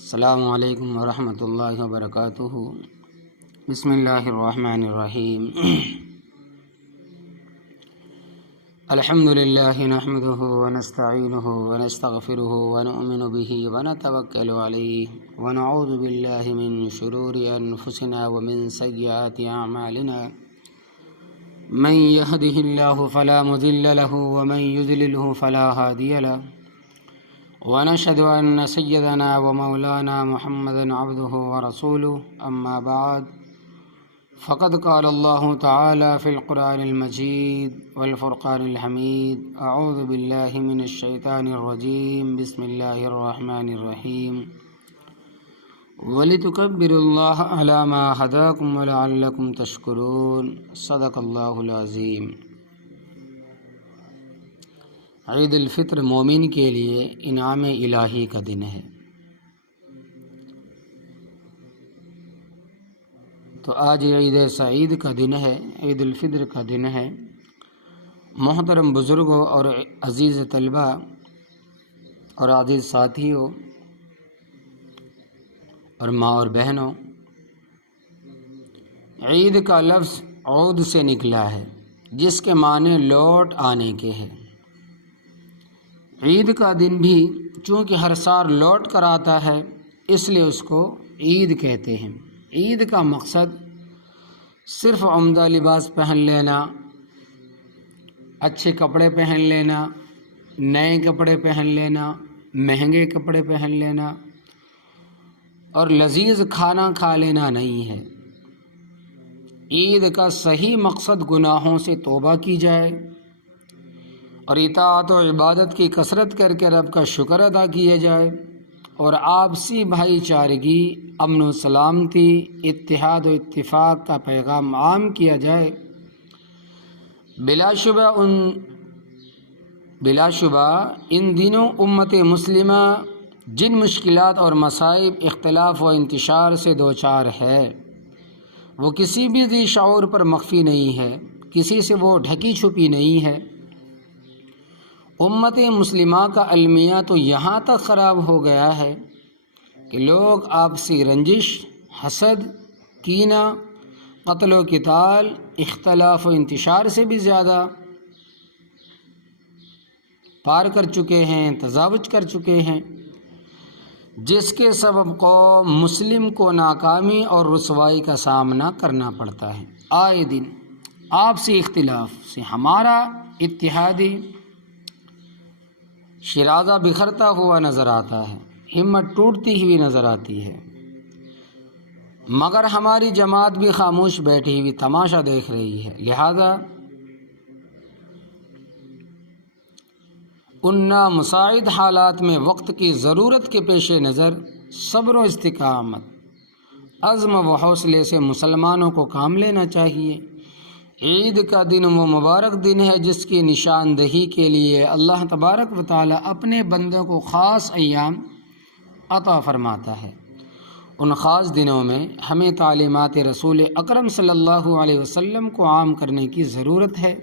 السلام علیکم ورحمۃ اللہ وبرکاتہ۔ بسم اللہ الرحمن الرحیم۔ الحمد للہ نحمده ونستعینه ونستغفره ونؤمن به ونتوکل علیہ ونعوذ باللہ من شرور انفسنا ومن سیئات اعمالنا، من يهده اللہ فلا مضل له ومن يضلله فلا هادی له، ونشهد أن سيدنا ومولانا محمدا عبده ورسوله، أما بعد فقد قال الله تعالى في القرآن المجيد والفرقان الحميد: أعوذ بالله من الشيطان الرجيم، بسم الله الرحمن الرحيم، وَلِتُكَبِّرُوا اللَّهَ عَلَى مَا هَدَاكُمْ وَلَعَلَّكُمْ تَشْكُرُونَ۔ صدق اللہ العظیم۔ عید الفطر مومن کے لیے انعام الہی کا دن ہے، تو آج عید سعید کا دن ہے، عید الفطر کا دن ہے۔ محترم بزرگوں اور عزیز طلبہ اور عزیز ساتھیوں اور ماں اور بہنوں، عید کا لفظ عود سے نکلا ہے، جس کے معنی لوٹ آنے کے ہیں۔ عید کا دن بھی چونکہ ہر سال لوٹ کر آتا ہے، اس لیے اس کو عید کہتے ہیں۔ عید کا مقصد صرف عمدہ لباس پہن لینا، اچھے کپڑے پہن لینا، نئے کپڑے پہن لینا، مہنگے کپڑے پہن لینا اور لذیذ کھانا کھا لینا نہیں ہے۔ عید کا صحیح مقصد گناہوں سے توبہ کی جائے اور اطاعت و عبادت کی کثرت کر کے رب کا شکر ادا کیا جائے، اور آپسی بھائی چارگی، امن و سلامتی، اتحاد و اتفاق کا پیغام عام کیا جائے۔ بلا شبہ ان دنوں امت مسلمہ جن مشکلات اور مصائب، اختلاف و انتشار سے دوچار ہے، وہ کسی بھی ذی شعور پر مخفی نہیں ہے، کسی سے وہ ڈھکی چھپی نہیں ہے۔ امت مسلمہ کا المیہ تو یہاں تک خراب ہو گیا ہے کہ لوگ آپسی رنجش، حسد، کینہ، قتل و قتال، اختلاف و انتشار سے بھی زیادہ پار کر چکے ہیں، تجاوز کر چکے ہیں، جس کے سبب قوم مسلم کو ناکامی اور رسوائی کا سامنا کرنا پڑتا ہے۔ آئے دن آپسی اختلاف سے ہمارا اتحادی شیرازہ بکھرتا ہوا نظر آتا ہے، ہمت ٹوٹتی ہوئی نظر آتی ہے، مگر ہماری جماعت بھی خاموش بیٹھی ہوئی تماشا دیکھ رہی ہے۔ لہذا ان نامساعد حالات میں وقت کی ضرورت کے پیش نظر صبر و استقامت، عزم و حوصلے سے مسلمانوں کو کام لینا چاہیے۔ عید کا دن وہ مبارک دن ہے جس کی نشاندہی کے لیے اللہ تبارک و تعالی اپنے بندوں کو خاص ایام عطا فرماتا ہے۔ ان خاص دنوں میں ہمیں تعلیمات رسول اکرم صلی اللہ علیہ وسلم کو عام کرنے کی ضرورت ہے۔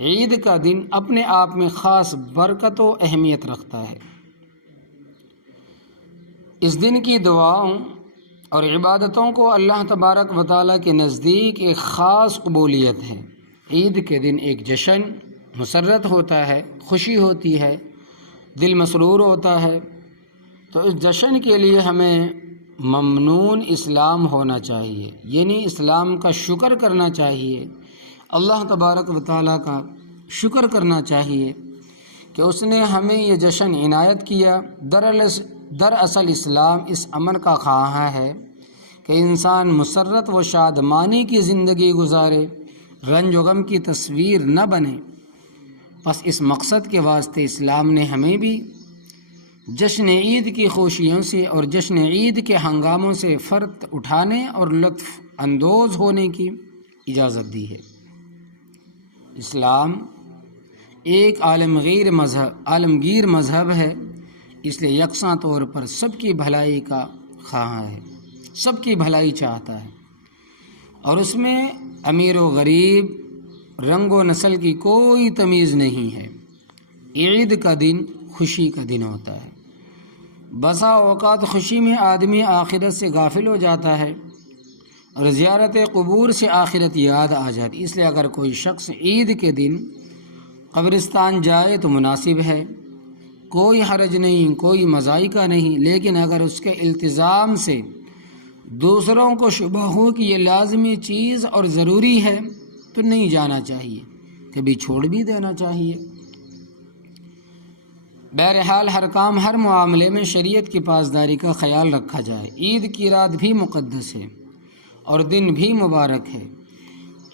عید کا دن اپنے آپ میں خاص برکت و اہمیت رکھتا ہے۔ اس دن کی دعاؤں اور عبادتوں کو اللہ تبارک و تعالیٰ کے نزدیک ایک خاص قبولیت ہے۔ عید کے دن ایک جشن مسرت ہوتا ہے، خوشی ہوتی ہے، دل مسرور ہوتا ہے، تو اس جشن کے لیے ہمیں ممنون اسلام ہونا چاہیے، یعنی اسلام کا شکر کرنا چاہیے، اللہ تبارک و تعالیٰ کا شکر کرنا چاہیے کہ اس نے ہمیں یہ جشن عنایت کیا۔ دراصل اسلام اس امر کا خواہاں ہے کہ انسان مسرت و شادمانی کی زندگی گزارے، رنج و غم کی تصویر نہ بنے۔ بس اس مقصد کے واسطے اسلام نے ہمیں بھی جشن عید کی خوشیوں سے اور جشن عید کے ہنگاموں سے فرق اٹھانے اور لطف اندوز ہونے کی اجازت دی ہے۔ اسلام ایک عالمگیر مذہب ہے، اس لیے یکساں طور پر سب کی بھلائی کا خواہاں ہے، سب کی بھلائی چاہتا ہے، اور اس میں امیر و غریب، رنگ و نسل کی کوئی تمیز نہیں ہے۔ عید کا دن خوشی کا دن ہوتا ہے، بسا اوقات خوشی میں آدمی آخرت سے غافل ہو جاتا ہے اور زیارت قبور سے آخرت یاد آ جاتی. اس لیے اگر کوئی شخص عید کے دن قبرستان جائے تو مناسب ہے، کوئی حرج نہیں، کوئی مضائقہ نہیں. لیکن اگر اس کے التزام سے دوسروں کو شبہ ہو کہ یہ لازمی چیز اور ضروری ہے تو نہیں جانا چاہیے، کبھی چھوڑ بھی دینا چاہیے. بہرحال ہر کام، ہر معاملے میں شریعت کی پاسداری کا خیال رکھا جائے. عید کی رات بھی مقدس ہے اور دن بھی مبارک ہے.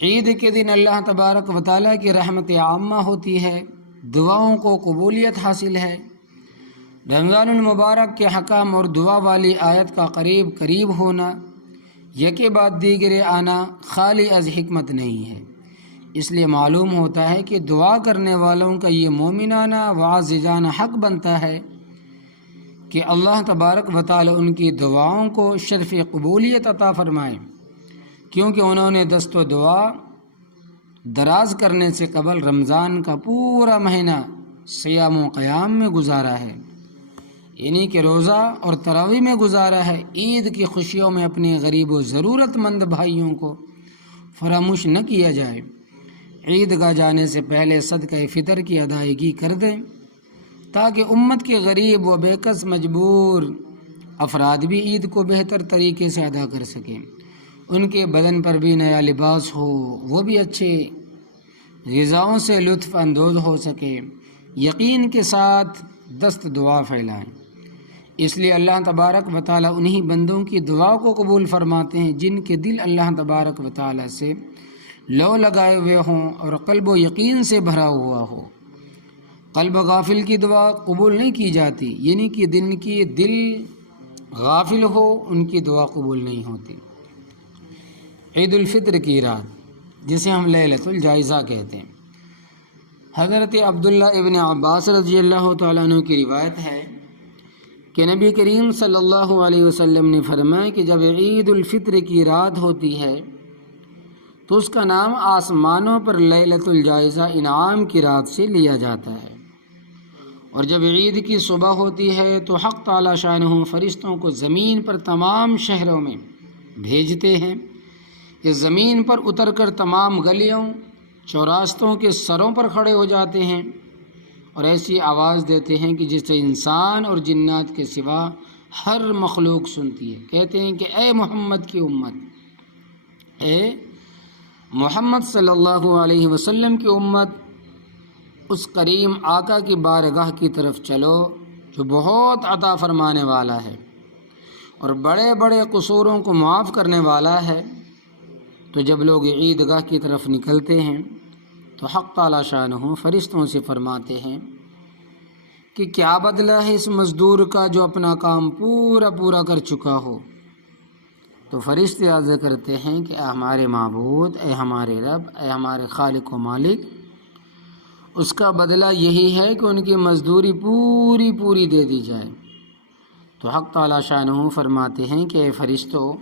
عید کے دن اللہ تبارک و تعالیٰ کی رحمت عامہ ہوتی ہے، دعاؤں کو قبولیت حاصل ہے. رمضان المبارک کے حکام اور دعا والی آیت کا قریب قریب ہونا، یکے بعد دیگرے آنا خالی از حکمت نہیں ہے. اس لیے معلوم ہوتا ہے کہ دعا کرنے والوں کا یہ مومنانہ وعاجزانہ حق بنتا ہے کہ اللہ تبارک و تعالی ان کی دعاؤں کو شرف قبولیت عطا فرمائے، کیونکہ انہوں نے دست و دعا دراز کرنے سے قبل رمضان کا پورا مہینہ صیام و قیام میں گزارا ہے، یعنی کہ روزہ اور تراویح میں گزارا ہے. عید کی خوشیوں میں اپنے غریب و ضرورت مند بھائیوں کو فراموش نہ کیا جائے. عیدگاہ جانے سے پہلے صدقہ فطر کی ادائیگی کر دیں تاکہ امت کے غریب و بے کس مجبور افراد بھی عید کو بہتر طریقے سے ادا کر سکیں، ان کے بدن پر بھی نیا لباس ہو، وہ بھی اچھے غذاؤں سے لطف اندوز ہو سکے. یقین کے ساتھ دست دعا پھیلائیں. اس لیے اللہ تبارک و تعالیٰ انہی بندوں کی دعا کو قبول فرماتے ہیں جن کے دل اللہ تبارک و تعالیٰ سے لو لگائے ہوئے ہوں اور قلب و یقین سے بھرا ہوا ہو. قلب غافل کی دعا قبول نہیں کی جاتی، یعنی کہ دل غافل ہو ان کی دعا قبول نہیں ہوتی. عید الفطر کی رات جسے ہم لیلۃ الجائزہ کہتے ہیں، حضرت عبداللہ ابن عباس رضی اللہ تعالیٰ عنہ کی روایت ہے کہ نبی کریم صلی اللہ علیہ وسلم نے فرمایا کہ جب عید الفطر کی رات ہوتی ہے تو اس کا نام آسمانوں پر لیلۃ الجائزہ انعام کی رات سے لیا جاتا ہے، اور جب عید کی صبح ہوتی ہے تو حق تعالی شانہ فرشتوں کو زمین پر تمام شہروں میں بھیجتے ہیں کہ زمین پر اتر کر تمام گلیوں چوراستوں کے سروں پر کھڑے ہو جاتے ہیں اور ایسی آواز دیتے ہیں کہ جسے انسان اور جنات کے سوا ہر مخلوق سنتی ہے. کہتے ہیں کہ اے محمد کی امت، اے محمد صلی اللہ علیہ وسلم کی امت، اس کریم آقا کی بارگاہ کی طرف چلو جو بہت عطا فرمانے والا ہے اور بڑے بڑے قصوروں کو معاف کرنے والا ہے. تو جب لوگ عیدگاہ کی طرف نکلتے ہیں تو حق تعالی شانہ فرشتوں سے فرماتے ہیں کہ کیا بدلہ ہے اس مزدور کا جو اپنا کام پورا کر چکا ہو. تو فرشتے عرض کرتے ہیں کہ اے ہمارے معبود، اے ہمارے رب، اے ہمارے خالق و مالک، اس کا بدلہ یہی ہے کہ ان کی مزدوری پوری دے دی جائے. تو حق تعالی شانہ فرماتے ہیں کہ اے فرشتو،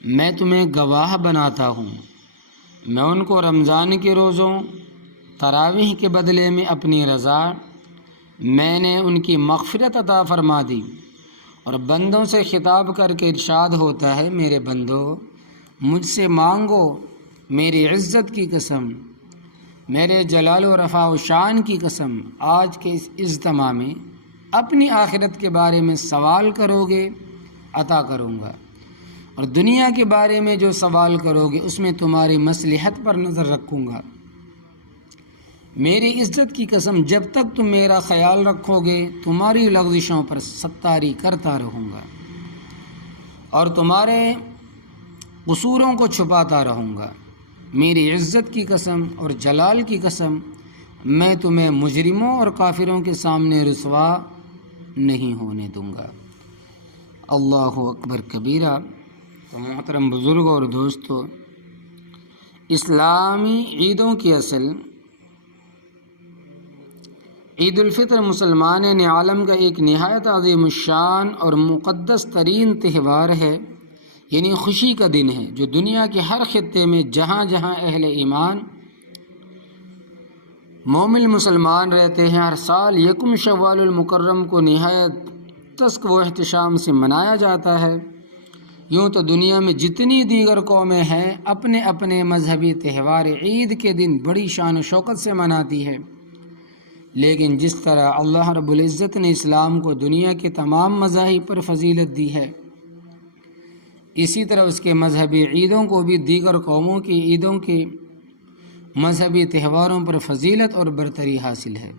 میں تمہیں گواہ بناتا ہوں، میں ان کو رمضان کے روزوں، تراویح کے بدلے میں اپنی رضا، میں نے ان کی مغفرت عطا فرما دی. اور بندوں سے خطاب کر کے ارشاد ہوتا ہے، میرے بندو مجھ سے مانگو، میری عزت کی قسم، میرے جلال و رفع و شان کی قسم، آج کے اس اجتماع میں اپنی آخرت کے بارے میں سوال کرو گے عطا کروں گا، اور دنیا کے بارے میں جو سوال کرو گے اس میں تمہاری مصلحت پر نظر رکھوں گا. میری عزت کی قسم، جب تک تم میرا خیال رکھو گے تمہاری لغزشوں پر ستاری کرتا رہوں گا اور تمہارے قصوروں کو چھپاتا رہوں گا. میری عزت کی قسم اور جلال کی قسم، میں تمہیں مجرموں اور کافروں کے سامنے رسوا نہیں ہونے دوں گا. اللہ اکبر کبیرہ. تو محترم بزرگوں اور دوستو، اسلامی عیدوں کی اصل عید الفطر مسلمان عالم کا ایک نہایت عظیم الشان اور مقدس ترین تہوار ہے، یعنی خوشی کا دن ہے جو دنیا کے ہر خطے میں جہاں جہاں اہل ایمان مومن مسلمان رہتے ہیں ہر سال یکم شوال المکرم کو نہایت تسک و احتشام سے منایا جاتا ہے۔ یوں تو دنیا میں جتنی دیگر قومیں ہیں اپنے اپنے مذہبی تہوار عید کے دن بڑی شان و شوکت سے مناتی ہے، لیکن جس طرح اللہ رب العزت نے اسلام کو دنیا کے تمام مذاہب پر فضیلت دی ہے، اسی طرح اس کے مذہبی عیدوں کو بھی دیگر قوموں کی عیدوں کے مذہبی تہواروں پر فضیلت اور برتری حاصل ہے۔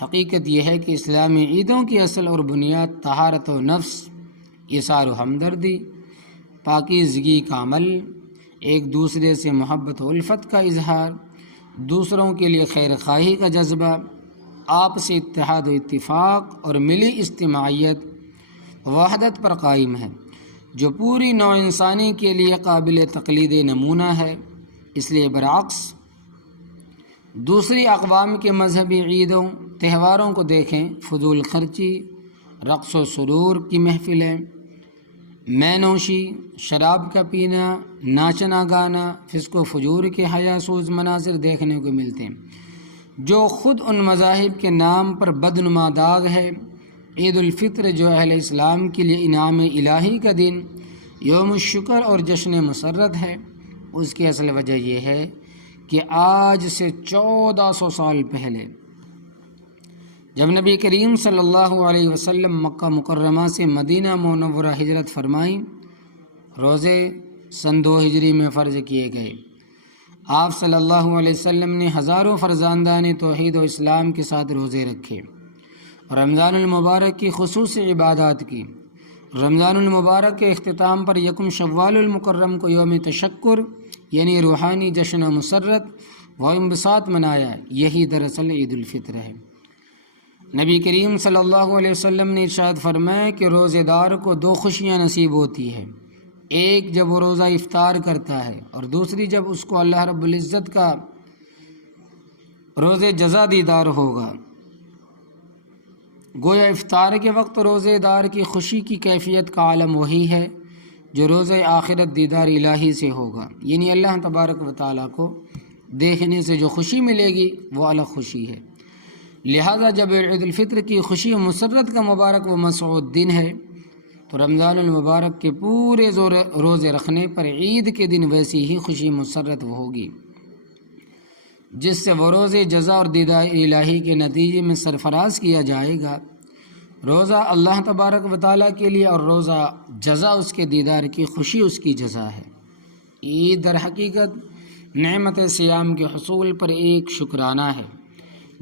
حقیقت یہ ہے کہ اسلامی عیدوں کی اصل اور بنیاد طہارت و نفس، ایثار و ہمدردی، پاکیزگی کا عمل، ایک دوسرے سے محبت و الفت کا اظہار، دوسروں کے لیے خیر خواہی کا جذبہ، آپسی اتحاد و اتفاق اور ملی اجتماعیت وحدت پر قائم ہے، جو پوری نوع انسانی کے لیے قابل تقلید نمونہ ہے۔ اس لیے برعکس دوسری اقوام کے مذہبی عیدوں تہواروں کو دیکھیں، فضول خرچی، رقص و سرور کی محفلیں، مے نوشی، شراب کا پینا، ناچنا گانا، فسق و فجور کے حیا سوز مناظر دیکھنے کو ملتے ہیں، جو خود ان مذاہب کے نام پر بدنما داغ ہے۔ عید الفطر جو اہل اسلام کے لیے انعام الہی کا دن، یوم الشکر اور جشن مسرت ہے، اس کی اصل وجہ یہ ہے کہ آج سے 1400 سال پہلے جب نبی کریم صلی اللہ علیہ وسلم مکہ مکرمہ سے مدینہ منورہ ہجرت فرمائی، روزے سن 2 ہجری میں فرض کیے گئے۔ آپ صلی اللہ علیہ وسلم نے ہزاروں فرزاندان توحید و اسلام کے ساتھ روزے رکھے اور رمضان المبارک کی خصوصی عبادات کی۔ رمضان المبارک کے اختتام پر یکم شوال المکرم کو یوم تشکر یعنی روحانی جشن و مسرت و انبساط منایا۔ یہی دراصل عید الفطر ہے۔ نبی کریم صلی اللہ علیہ وسلم نے ارشاد فرمایا کہ روزے دار کو 2 خوشیاں نصیب ہوتی ہے، ایک جب وہ روزہ افطار کرتا ہے اور دوسری جب اس کو اللہ رب العزت کا روزے جزا دیدار ہوگا۔ گویا افطار کے وقت روزے دار کی خوشی کی کیفیت کا عالم وہی ہے جو روزے آخرت دیدار الہی سے ہوگا، یعنی اللہ تبارک و تعالیٰ کو دیکھنے سے جو خوشی ملے گی وہ الگ خوشی ہے۔ لہذا جب عید الفطر کی خوشی و مسرت کا مبارک و مسعود دن ہے تو رمضان المبارک کے پورے روزے رکھنے پر عید کے دن ویسی ہی خوشی مسرت وہ ہوگی جس سے وہ روزے جزا اور دیدار الہی کے نتیجے میں سرفراز کیا جائے گا۔ روزہ اللہ تبارک و تعالیٰ کے لیے اور روزہ جزا اس کے دیدار کی خوشی اس کی جزا ہے۔ عید در حقیقت نعمت سیام کے حصول پر ایک شکرانہ ہے،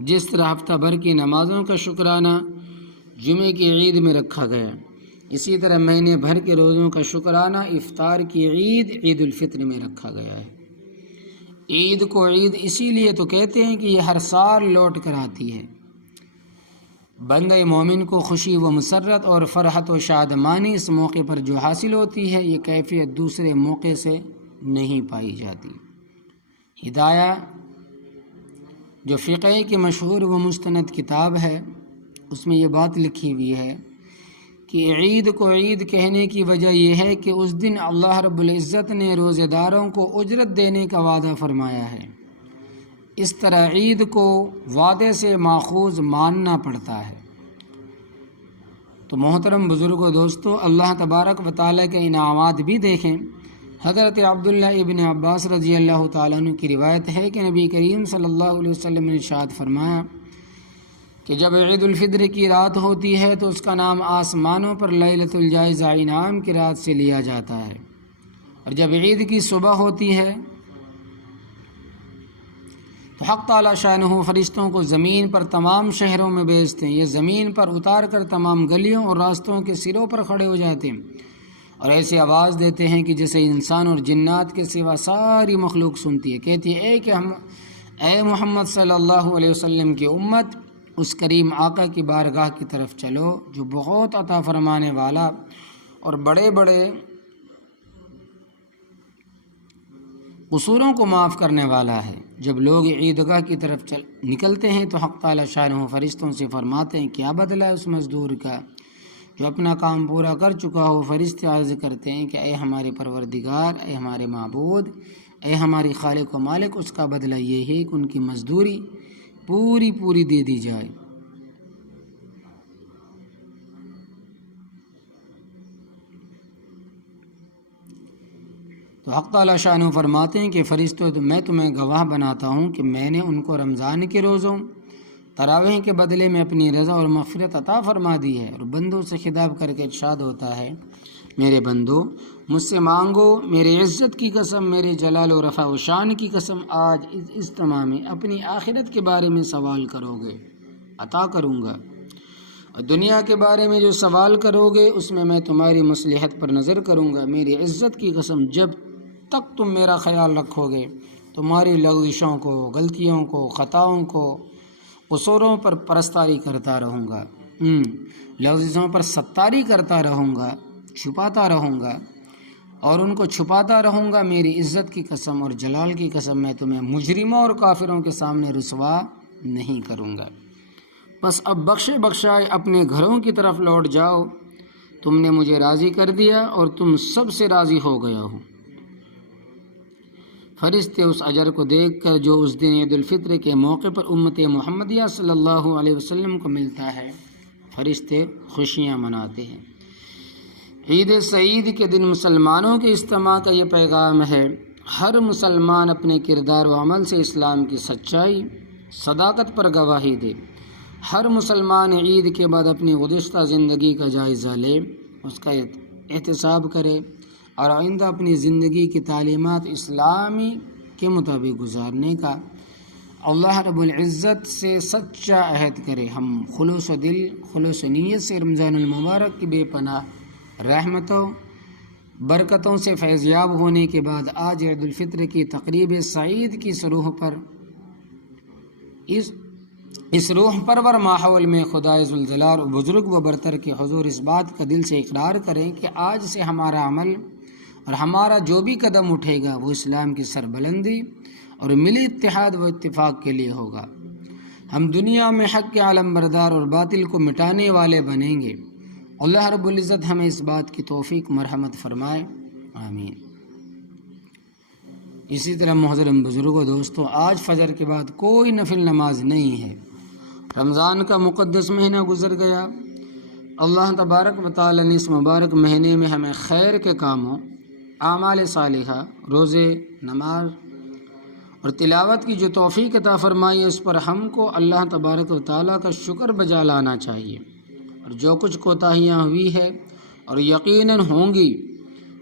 جس طرح ہفتہ بھر کی نمازوں کا شکرانہ جمعے کی عید میں رکھا گیا، اسی طرح مہینے بھر کے روزوں کا شکرانہ افطار کی عید عید الفطر میں رکھا گیا ہے۔ عید کو عید اسی لیے تو کہتے ہیں کہ یہ ہر سال لوٹ کر آتی ہے۔ بندہ مومن کو خوشی و مسرت اور فرحت و شادمانی اس موقع پر جو حاصل ہوتی ہے، یہ کیفیت دوسرے موقع سے نہیں پائی جاتی۔ ہدایہ جو فقہ کی مشہور و مستند کتاب ہے، اس میں یہ بات لکھی ہوئی ہے کہ عید کو عید کہنے کی وجہ یہ ہے کہ اس دن اللہ رب العزت نے روزے داروں کو اجرت دینے کا وعدہ فرمایا ہے۔ اس طرح عید کو وعدے سے ماخوذ ماننا پڑتا ہے۔ تو محترم بزرگوں دوستو، اللہ تبارک و تعالیٰ کے انعامات بھی دیکھیں۔ حضرت عبداللہ ابن عباس رضی اللہ تعالیٰ عنہ کی روایت ہے کہ نبی کریم صلی اللہ علیہ وسلم نے ارشاد فرمایا کہ جب عید الفطر کی رات ہوتی ہے تو اس کا نام آسمانوں پر لیلۃ الجائزہ انعام کی رات سے لیا جاتا ہے، اور جب عید کی صبح ہوتی ہے تو حق تعالی شانہ فرشتوں کو زمین پر تمام شہروں میں بھیجتے ہیں۔ یہ زمین پر اتار کر تمام گلیوں اور راستوں کے سروں پر کھڑے ہو جاتے ہیں اور ایسی آواز دیتے ہیں کہ جسے انسان اور جنات کے سوا ساری مخلوق سنتی ہے۔ کہتی ہے اے محمد صلی اللہ علیہ وسلم کی امت، اس کریم آقا کی بارگاہ کی طرف چلو جو بہت عطا فرمانے والا اور بڑے بڑے قصوروں کو معاف کرنے والا ہے۔ جب لوگ عیدگاہ کی طرف نکلتے ہیں تو حق تعالی شانہ فرشتوں سے فرماتے ہیں کیا بدلہ ہے اس مزدور کا جو اپنا کام پورا کر چکا ہو۔ فرشتے عرض کرتے ہیں کہ اے ہمارے پروردگار، اے ہمارے معبود، اے ہماری خالق و مالک، اس کا بدلہ یہ ہے کہ ان کی مزدوری پوری دے دی جائے۔ تو حق تعالیٰ شانہ فرماتے ہیں کہ فرشتوں میں تمہیں گواہ بناتا ہوں کہ میں نے ان کو رمضان کے روزوں تراویح کے بدلے میں اپنی رضا اور مغفرت عطا فرما دی ہے۔ اور بندوں سے خطاب کر کے ارشاد ہوتا ہے، میرے بندو مجھ سے مانگو، میرے عزت کی قسم، میرے جلال و رفع و شان کی قسم، آج اس اجتماع میں اپنی آخرت کے بارے میں سوال کرو گے، عطا کروں گا، اور دنیا کے بارے میں جو سوال کرو گے اس میں میں تمہاری مصلحت پر نظر کروں گا۔ میری عزت کی قسم، جب تک تم میرا خیال رکھو گے تمہاری لغزشوں کو، غلطیوں کو، خطاؤں کو، قصوروں پر پرستاری کرتا رہوں گا، لغزشوں پر ستاری کرتا رہوں گا، چھپاتا رہوں گا، اور ان کو چھپاتا رہوں گا۔ میری عزت کی قسم اور جلال کی قسم، میں تمہیں مجرموں اور کافروں کے سامنے رسوا نہیں کروں گا۔ بس اب بخشے بخشائے اپنے گھروں کی طرف لوٹ جاؤ، تم نے مجھے راضی کر دیا اور تم سب سے راضی ہو گیا ہوں۔ فرشتے اس اجر کو دیکھ کر جو اس دن عید الفطر کے موقع پر امت محمدیہ صلی اللہ علیہ وسلم کو ملتا ہے، فرشتے خوشیاں مناتے ہیں۔ عید سعید کے دن مسلمانوں کے اجتماع کا یہ پیغام ہے، ہر مسلمان اپنے کردار و عمل سے اسلام کی سچائی، صداقت پر گواہی دے۔ ہر مسلمان عید کے بعد اپنی گزشتہ زندگی کا جائزہ لے، اس کا احتساب کرے اور آئندہ اپنی زندگی کی تعلیمات اسلامی کے مطابق گزارنے کا اللہ رب العزت سے سچا عہد کرے۔ ہم خلوص و دل، خلوص و نیت سے رمضان المبارک کی بے پناہ رحمتوں برکتوں سے فیضیاب ہونے کے بعد آج عید الفطر کی تقریب سعید کی سروح پر اس روح پرور ماحول میں خدائے ذوالجلال و بزرگ و برتر کے حضور اس بات کا دل سے اقرار کریں کہ آج سے ہمارا عمل اور ہمارا جو بھی قدم اٹھے گا وہ اسلام کی سربلندی اور ملی اتحاد و اتفاق کے لیے ہوگا۔ ہم دنیا میں حق کے عالم بردار اور باطل کو مٹانے والے بنیں گے۔ اللہ رب العزت ہمیں اس بات کی توفیق مرحمت فرمائے، آمین۔ اسی طرح محترم بزرگوں دوستوں، آج فجر کے بعد کوئی نفل نماز نہیں ہے۔ رمضان کا مقدس مہینہ گزر گیا۔ اللہ تبارک و تعالی نے اس مبارک مہینے میں ہمیں خیر کے کاموں، اعمال صالحہ، روزے، نماز اور تلاوت کی جو توفیق عطا فرمائی ہے، اس پر ہم کو اللہ تبارک و تعالی کا شکر بجا لانا چاہیے، اور جو کچھ کوتاہیاں ہوئی ہے اور یقیناً ہوں گی،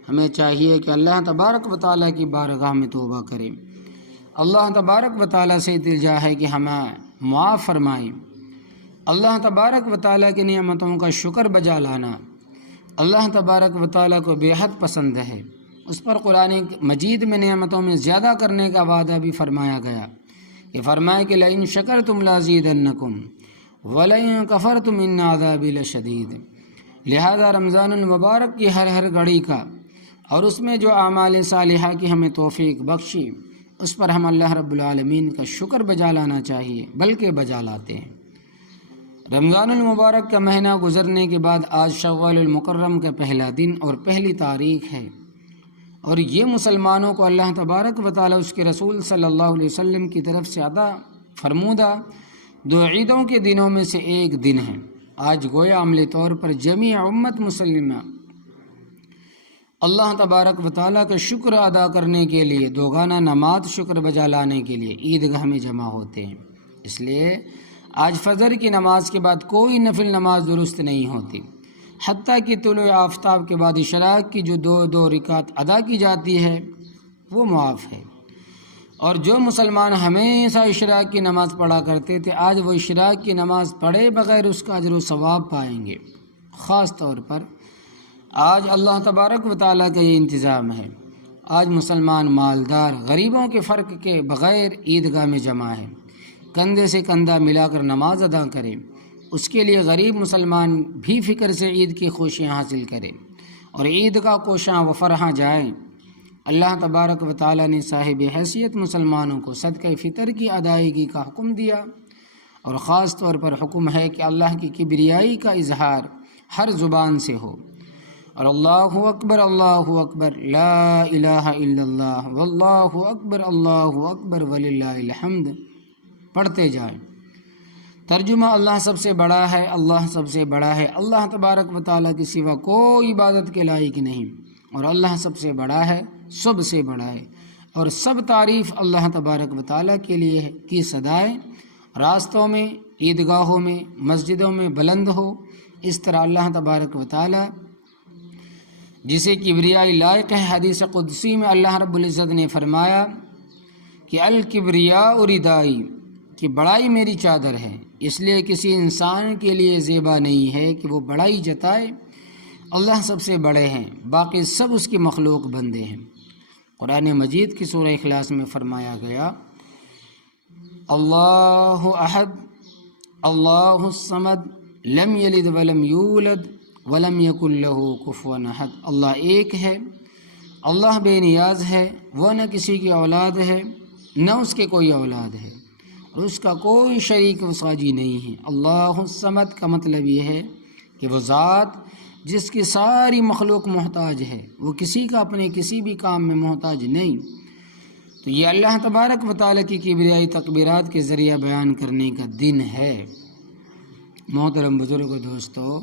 ہمیں چاہیے کہ اللہ تبارک و تعالی کی بارگاہ میں توبہ کریں۔ اللہ تبارک و تعالی سے التجا ہے کہ ہمیں معاف فرمائیں۔ اللہ تبارک و تعالی کی نعمتوں کا شکر بجا لانا اللہ تبارک و تعالی کو بے حد پسند ہے۔ اس پر قرآن مجید میں نعمتوں میں زیادہ کرنے کا وعدہ بھی فرمایا گیا، یہ فرمایا کہ لئن شکرتم لازیدنکم ولئن کفرتم ان عذابی لشدید۔ لہذا رمضان المبارک کی ہر گھڑی کا اور اس میں جو اعمال صالحہ کی ہمیں توفیق بخشی، اس پر ہم اللہ رب العالمین کا شکر بجا لانا چاہیے، بلکہ بجا لاتے ہیں۔ رمضان المبارک کا مہینہ گزرنے کے بعد آج شوال المکرم کا پہلا دن اور پہلی تاریخ ہے، اور یہ مسلمانوں کو اللہ تبارک و تعالی اس کے رسول صلی اللہ علیہ وسلم کی طرف سے عطا فرمودہ دو عیدوں کے دنوں میں سے ایک دن ہے۔ آج گویا عملی طور پر جمیع امت مسلمہ اللہ تبارک و تعالیٰ کا شکر ادا کرنے کے لیے دوگانہ نماز شکر بجا لانے کے لیے عیدگاہ میں جمع ہوتے ہیں۔ اس لیے آج فجر کی نماز کے بعد کوئی نفل نماز درست نہیں ہوتی، حتیٰ کہ طلوع آفتاب کے بعد اشراق کی جو دو رکعت ادا کی جاتی ہے وہ معاف ہے۔ اور جو مسلمان ہمیشہ اشراق کی نماز پڑھا کرتے تھے، آج وہ اشراق کی نماز پڑھے بغیر اس کا اجر و ثواب پائیں گے۔ خاص طور پر آج اللہ تبارک و تعالیٰ کا یہ انتظام ہے، آج مسلمان مالدار غریبوں کے فرق کے بغیر عیدگاہ میں جمع ہے، کندھے سے کندھا ملا کر نماز ادا کرے۔ اس کے لیے غریب مسلمان بھی فکر سے عید کی خوشیاں حاصل کرے اور عید کا کوشاں و فرحاں جائیں۔ اللہ تبارک و تعالیٰ نے صاحب حیثیت مسلمانوں کو صدقہ فطر کی ادائیگی کا حکم دیا، اور خاص طور پر حکم ہے کہ اللہ کی کبریائی کا اظہار ہر زبان سے ہو، اور اللہ اکبر لا الہ الا اللہ واللہ اکبر وللہ الحمد پڑھتے جائیں۔ ترجمہ: اللہ سب سے بڑا ہے، اللہ سب سے بڑا ہے، اللہ تبارک و تعالیٰ کے سوا کوئی عبادت کے لائق نہیں، اور اللہ سب سے بڑا ہے، سب سے بڑا ہے، اور سب تعریف اللہ تبارک و تعالیٰ کے لیے ہے کہ صدائیں راستوں میں، عیدگاہوں میں، مسجدوں میں بلند ہو۔ اس طرح اللہ تبارک و تعالیٰ جسے کبریائی لائق ہے، حدیث قدسی میں اللہ رب العزت نے فرمایا کہ الکبریاء ردائی، کہ بڑائی میری چادر ہے۔ اس لیے کسی انسان کے لیے زیبا نہیں ہے کہ وہ بڑائی جتائے۔ اللہ سب سے بڑے ہیں، باقی سب اس کی مخلوق بندے ہیں۔ قرآن مجید کی سورہ اخلاص میں فرمایا گیا اللہ احد اللہ الصمد لم یلد ولم یولد ولم یکن لہ کفوا احد۔ اللہ ایک ہے، اللہ بے نیاز ہے، وہ نہ کسی کی اولاد ہے نہ اس کے کوئی اولاد ہے، اور اس کا کوئی شریک و ساجی نہیں ہے۔ اللہ الصمد کا مطلب یہ ہے کہ وہ ذات جس کی ساری مخلوق محتاج ہے، وہ کسی کا اپنے کسی بھی کام میں محتاج نہیں۔ تو یہ اللہ تبارک و تعالیٰ کی کبریائی تکبیرات کے ذریعہ بیان کرنے کا دن ہے۔ محترم بزرگ و دوستو،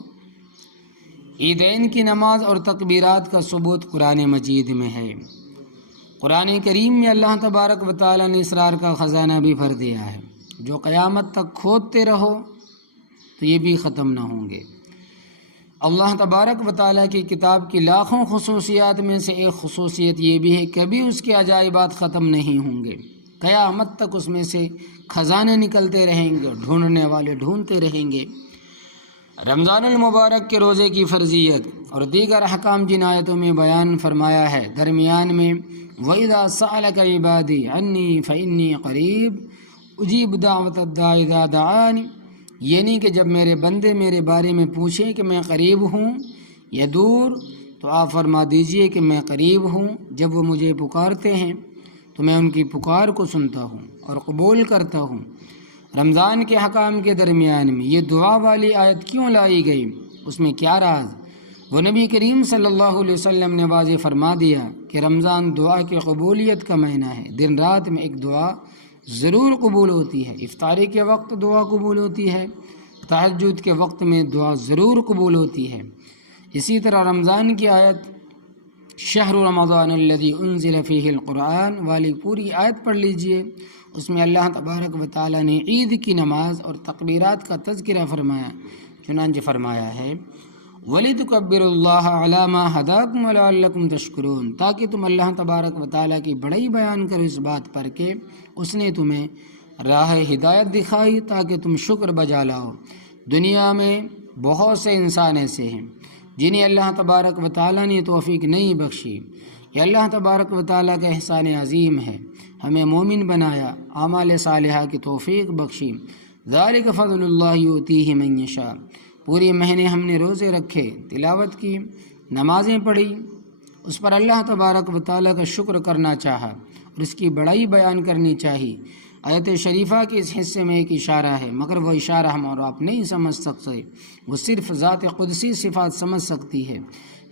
عیدین کی نماز اور تکبیرات کا ثبوت قرآن مجید میں ہے۔ قرآن کریم میں اللہ تبارک و تعالیٰ نے اسرار کا خزانہ بھی بھر دیا ہے، جو قیامت تک کھودتے رہو تو یہ بھی ختم نہ ہوں گے۔ اللہ تبارک و تعالیٰ کی کتاب کی لاکھوں خصوصیات میں سے ایک خصوصیت یہ بھی ہے، کبھی اس کے عجائبات ختم نہیں ہوں گے، قیامت تک اس میں سے خزانے نکلتے رہیں گے، ڈھونڈنے والے ڈھونڈتے رہیں گے۔ رمضان المبارک کے روزے کی فرضیت اور دیگر احکام جن آیتوں میں بیان فرمایا ہے، درمیان میں وَإِذَا سَأَلَكَ عِبَادِي عَنِّي فَإِنِّي قَرِيبٌ أُجِيبُ دَعْوَةَ الدَّاعِ إِذَا دَعَانِ، یعنی کہ جب میرے بندے میرے بارے میں پوچھیں کہ میں قریب ہوں یا دور، تو آپ فرما دیجئے کہ میں قریب ہوں، جب وہ مجھے پکارتے ہیں تو میں ان کی پکار کو سنتا ہوں اور قبول کرتا ہوں۔ رمضان کے حکام کے درمیان میں یہ دعا والی آیت کیوں لائی گئی؟ اس میں کیا راز؟ وہ نبی کریم صلی اللہ علیہ وسلم نے واضح فرما دیا کہ رمضان دعا کی قبولیت کا مہینہ ہے۔ دن رات میں ایک دعا ضرور قبول ہوتی ہے، افطاری کے وقت دعا قبول ہوتی ہے، تہجد کے وقت میں دعا ضرور قبول ہوتی ہے۔ اسی طرح رمضان کی آیت شہر رمضان الذی انزل فیہ القرآن والی پوری آیت پڑھ لیجئے، اس میں اللہ تبارک و تعالیٰ نے عید کی نماز اور تکبیرات کا تذکرہ فرمایا، چنانچہ فرمایا ہے وَلِتُكَبِّرُوا اللَّهَ عَلَى مَا هَدَاكُمْ وَلَعَلَّكُمْ تَشْكُرُونَ، تاکہ تم اللہ تبارک و تعالیٰ کی بڑائی بیان کرو اس بات پر کہ اس نے تمہیں راہ ہدایت دکھائی تاکہ تم شکر بجا لاؤ۔ دنیا میں بہت سے انسان ایسے ہیں جنہیں اللہ تبارک و تعالیٰ نے توفیق نہیں بخشی۔ یہ اللہ تبارک و تعالیٰ کا احسان عظیم ہے، ہمیں مومن بنایا، اعمال صالحہ کی توفیق بخشی۔ ذَلِكَ فَضْلُ اللَّهِ يُؤْتِيهِ مَن يَشَاءُ، پورے مہینے ہم نے روزے رکھے، تلاوت کی، نمازیں پڑھی، اس پر اللہ تبارک و تعالیٰ کا شکر کرنا چاہا اور اس کی بڑائی بیان کرنی چاہیے۔ آیت شریفہ کے اس حصے میں ایک اشارہ ہے، مگر وہ اشارہ ہم اور آپ نہیں سمجھ سکتے، وہ صرف ذات قدسی صفات سمجھ سکتی ہے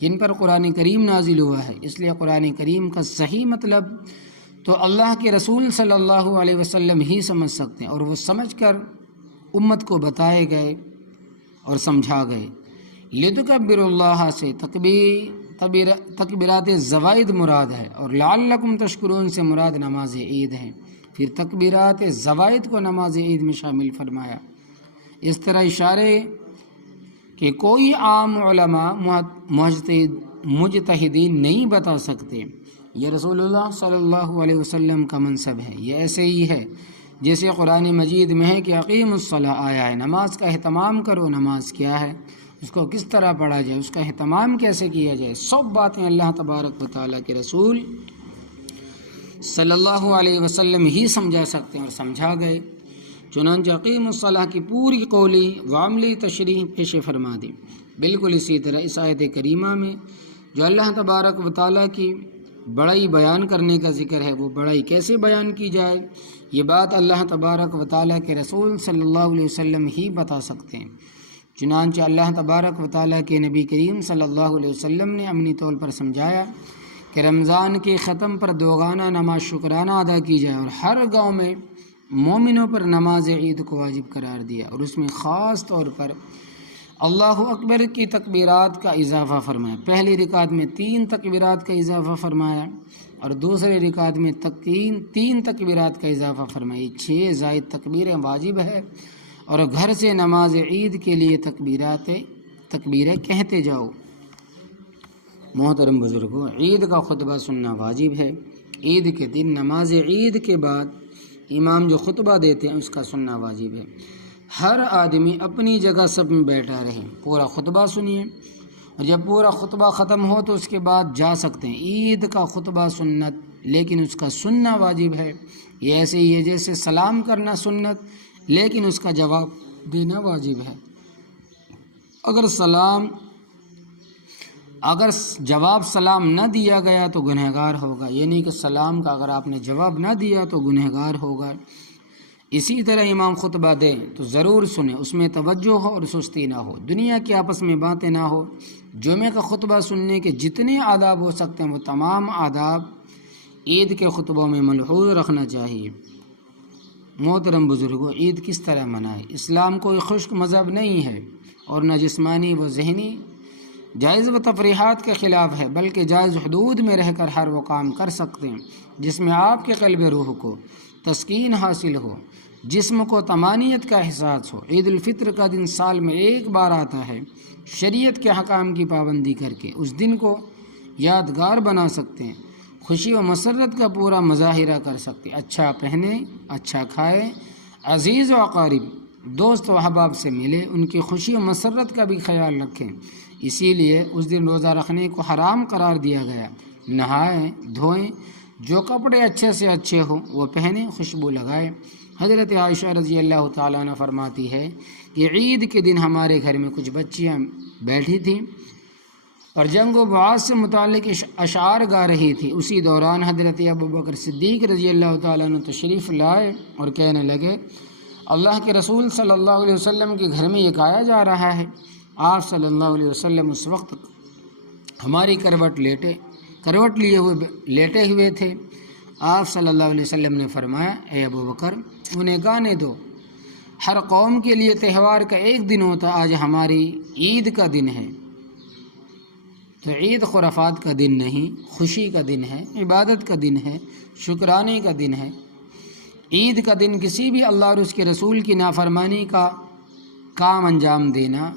جن پر قرآن کریم نازل ہوا ہے۔ اس لیے قرآن کریم کا صحیح مطلب تو اللہ کے رسول صلی اللہ علیہ وسلم ہی سمجھ سکتے ہیں، اور وہ سمجھ کر امت کو بتائے گئے اور سمجھا گئے۔ لِتُكَبِّرُوا اللَّهَ سے تکبیرات زوائد مراد ہے، اور لعلکم تشکرون سے مراد نماز عید ہے۔ پھر تکبیرات زوائد کو نماز عید میں شامل فرمایا۔ اس طرح اشارے کہ کوئی عام علماء مجتہدین نہیں بتا سکتے یہ رسول اللہ صلی اللہ علیہ وسلم کا منصب ہے۔ یہ ایسے ہی ہے جیسے قرآن مجید میں ہے کہ اقیم الصلاۃ آیا ہے، نماز کا اہتمام کرو۔ نماز کیا ہے، اس کو کس طرح پڑھا جائے، اس کا اہتمام کیسے کیا جائے، سب باتیں اللہ تبارک و تعالیٰ کے رسول صلی اللہ علیہ وسلم ہی سمجھا سکتے ہیں اور سمجھا گئے۔ چنانچہ اقیم الصلاۃ کی پوری قولی و عملی تشریح پیش فرما دی۔ بالکل اسی طرح اس آیت کریمہ میں جو اللہ تبارک و تعالیٰ کی بڑائی بیان کرنے کا ذکر ہے، وہ بڑائی کیسے بیان کی جائے، یہ بات اللہ تبارک و تعالیٰ کے رسول صلی اللہ علیہ وسلم ہی بتا سکتے ہیں۔ چنانچہ اللہ تبارک و تعالیٰ کے نبی کریم صلی اللہ علیہ وسلم نے عملی طور پر سمجھایا کہ رمضان کے ختم پر دوگانہ نماز شکرانہ ادا کی جائے، اور ہر گاؤں میں مومنوں پر نماز عید کو واجب قرار دیا، اور اس میں خاص طور پر اللہ اکبر کی تکبیرات کا اضافہ فرمایا، پہلی رکعت میں 3 تکبیرات کا اضافہ فرمایا اور دوسری رکعت میں تین تکبیرات کا اضافہ فرمایا، 6 زائد تکبیریں واجب ہے، اور گھر سے نماز عید کے لیے تکبیریں کہتے جاؤ۔ محترم بزرگوں، عید کا خطبہ سننا واجب ہے۔ عید کے دن نماز عید کے بعد امام جو خطبہ دیتے ہیں اس کا سننا واجب ہے۔ ہر آدمی اپنی جگہ سب میں بیٹھا رہے، پورا خطبہ سنیے، اور جب پورا خطبہ ختم ہو تو اس کے بعد جا سکتے ہیں۔ عید کا خطبہ سنت، لیکن اس کا سننا واجب ہے۔ یہ ایسے ہی ہے جیسے سلام کرنا سنت، لیکن اس کا جواب دینا واجب ہے۔ اگر جواب سلام نہ دیا گیا تو گنہگار ہوگا، یعنی کہ سلام کا اگر آپ نے جواب نہ دیا تو گنہگار ہوگا۔ اسی طرح امام خطبہ دے تو ضرور سنیں، اس میں توجہ ہو اور سستی نہ ہو، دنیا کی آپس میں باتیں نہ ہو۔ جمعہ کا خطبہ سننے کے جتنے آداب ہو سکتے ہیں وہ تمام آداب عید کے خطبوں میں ملحوظ رکھنا چاہیے۔ محترم بزرگوں، عید کس طرح منائے؟ اسلام کوئی خشک مذہب نہیں ہے اور نہ جسمانی و ذہنی جائز و تفریحات کے خلاف ہے، بلکہ جائز حدود میں رہ کر ہر وہ کام کر سکتے ہیں جس میں آپ کے قلب روح کو تسکین حاصل ہو، جسم کو طمانینت کا احساس ہو۔ عید الفطر کا دن سال میں ایک بار آتا ہے، شریعت کے حکام کی پابندی کر کے اس دن کو یادگار بنا سکتے ہیں، خوشی و مسرت کا پورا مظاہرہ کر سکتے ہیں، اچھا پہنیں، اچھا کھائیں، عزیز و اقارب دوست و احباب سے ملے، ان کی خوشی و مسرت کا بھی خیال رکھیں۔ اسی لیے اس دن روزہ رکھنے کو حرام قرار دیا گیا۔ نہائیں دھوئیں، جو کپڑے اچھے سے اچھے ہوں وہ پہنیں، خوشبو لگائیں۔ حضرت عائشہ رضی اللہ تعالیٰ عنہ فرماتی ہے کہ عید کے دن ہمارے گھر میں کچھ بچیاں بیٹھی تھیں اور جنگ و بعث سے متعلق اشعار گا رہی تھی۔ اسی دوران حضرت ابوبکر صدیق رضی اللہ تعالیٰ عنہ تشریف لائے اور کہنے لگے، اللہ کے رسول صلی اللہ علیہ وسلم کے گھر میں یہ گایا جا رہا ہے۔ آپ صلی اللہ علیہ وسلم اس وقت ہماری کروٹ لیے ہوئے لیٹے ہوئے تھے۔ آپ صلی اللہ علیہ وسلم نے فرمایا، اے ابوبکر انہیں گانے دو، ہر قوم کے لیے تہوار کا ایک دن ہوتا، آج ہماری عید کا دن ہے۔ تو عید خرافات کا دن نہیں، خوشی کا دن ہے، عبادت کا دن ہے، شکرانے کا دن ہے۔ عید کا دن کسی بھی اللہ اور اس کے رسول کی نافرمانی کا کام انجام دینا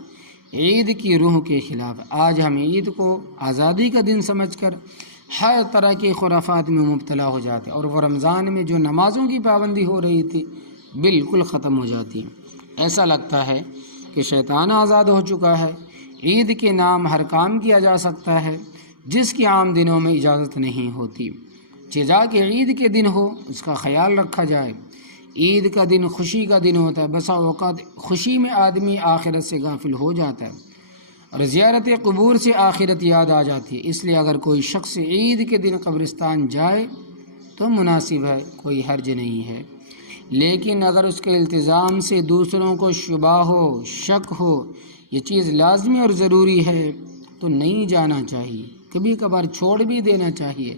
عید کی روح کے خلاف ہے۔ آج ہم عید کو آزادی کا دن سمجھ کر ہر طرح کے خرافات میں مبتلا ہو جاتے ہیں، اور وہ رمضان میں جو نمازوں کی پابندی ہو رہی تھی بالکل ختم ہو جاتی ہے۔ ایسا لگتا ہے کہ شیطان آزاد ہو چکا ہے۔ عید کے نام ہر کام کیا جا سکتا ہے جس کی عام دنوں میں اجازت نہیں ہوتی، جزا کہ عید کے دن ہو اس کا خیال رکھا جائے۔ عید کا دن خوشی کا دن ہوتا ہے، بسا اوقات خوشی میں آدمی آخرت سے غافل ہو جاتا ہے اور زیارت قبور سے آخرت یاد آ جاتی ہے۔ اس لیے اگر کوئی شخص عید کے دن قبرستان جائے تو مناسب ہے، کوئی حرج نہیں ہے، لیکن اگر اس کے التزام سے دوسروں کو شبہ ہو، شک ہو، یہ چیز لازمی اور ضروری ہے تو نہیں جانا چاہیے، کبھی کبھار چھوڑ بھی دینا چاہیے،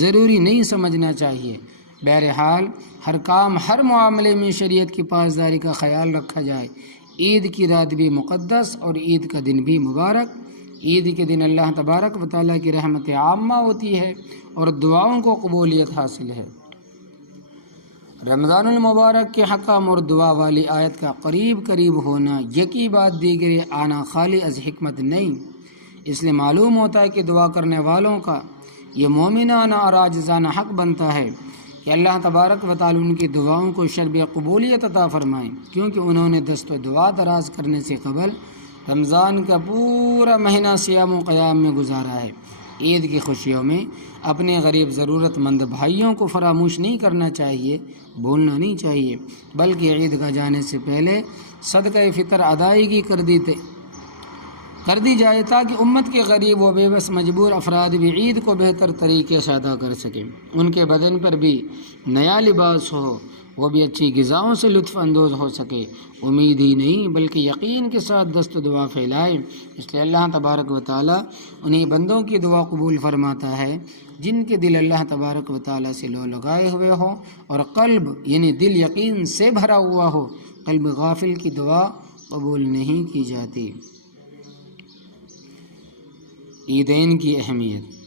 ضروری نہیں سمجھنا چاہیے۔ بہرحال ہر کام ہر معاملے میں شریعت کی پاسداری کا خیال رکھا جائے۔ عید کی رات بھی مقدس اور عید کا دن بھی مبارک۔ عید کے دن اللہ تبارک و تعالیٰ کی رحمت عامہ ہوتی ہے اور دعاؤں کو قبولیت حاصل ہے۔ رمضان المبارک کے حکم اور دعا والی آیت کا قریب ہونا یکی بات دیگر آنا خالی از حکمت نہیں، اس لیے معلوم ہوتا ہے کہ دعا کرنے والوں کا یہ مومنانہ اور عاجزانہ حق بنتا ہے کہ اللہ تبارک و تعالیٰ ان کی دعاؤں کو شرب قبولیت عطا فرمائیں، کیونکہ انہوں نے دست و دعا دراز کرنے سے قبل رمضان کا پورا مہینہ صیام و قیام میں گزارا ہے۔ عید کی خوشیوں میں اپنے غریب ضرورت مند بھائیوں کو فراموش نہیں کرنا چاہیے، بھولنا نہیں چاہیے، بلکہ عید گاہ جانے سے پہلے صدقہ فطر ادائیگی کر دی جائے تاکہ امت کے غریب و بے بس مجبور افراد بھی عید کو بہتر طریقے سے ادا کر سکیں، ان کے بدن پر بھی نیا لباس ہو، وہ بھی اچھی غذاؤں سے لطف اندوز ہو سکے۔ امید ہی نہیں بلکہ یقین کے ساتھ دست دعا پھیلائے، اس لیے اللہ تبارک و تعالیٰ انہیں بندوں کی دعا قبول فرماتا ہے جن کے دل اللہ تبارک و تعالیٰ سے لو لگائے ہوئے ہوں اور قلب یعنی دل یقین سے بھرا ہوا ہو۔ قلب غافل کی دعا قبول نہیں کی جاتی۔ عیدین کی اہمیت۔